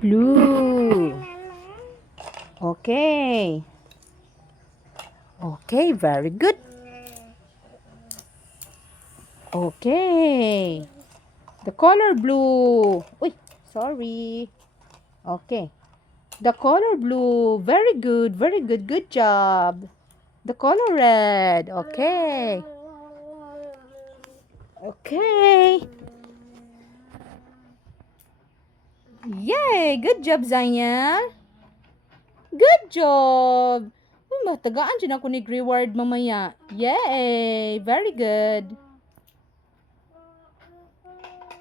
Blue. Okay. Okay, very good. Okay. The color blue. Uy, sorry. Okay. The color blue. Very good. Very good. Good job. The color red. Okay. Okay. Yay! Good job, Zanya. Good job. Uy, matagaan dyan ako reward mamaya. Yay! Very good.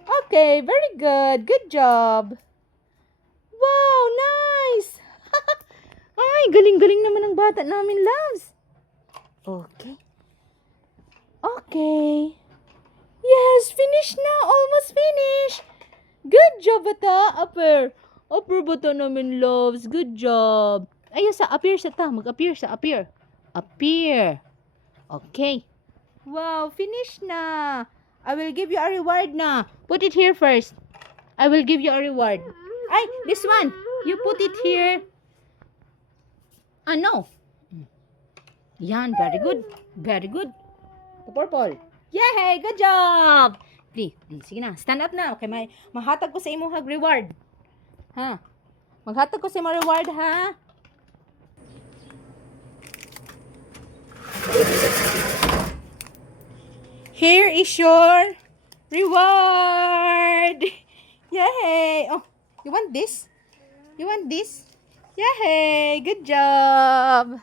Okay, very good. Good job. Wow, nice! Ay, galing-galing naman ng bata namin, loves. Okay. Okay. Yes, finish na. Almost finished. Good job, bata. Upper. Upper bata namin, loves. Good job. Ayun, sa appear sa ta. Mag-appear sa appear. Appear. Okay. Wow, finish na. I will give you a reward na. Put it here first. I will give you a reward. Ay, this one. You put it here. No. Yan, very good. Very good. The purple. Yay! Good job! Please, sige na. Stand up na. Okay, mahatag ko sa imo hag reward. Ha? Maghatag ko sa imo reward, ha? Here is your reward. Yay! Oh, you want this? You want this? Yay! Good job!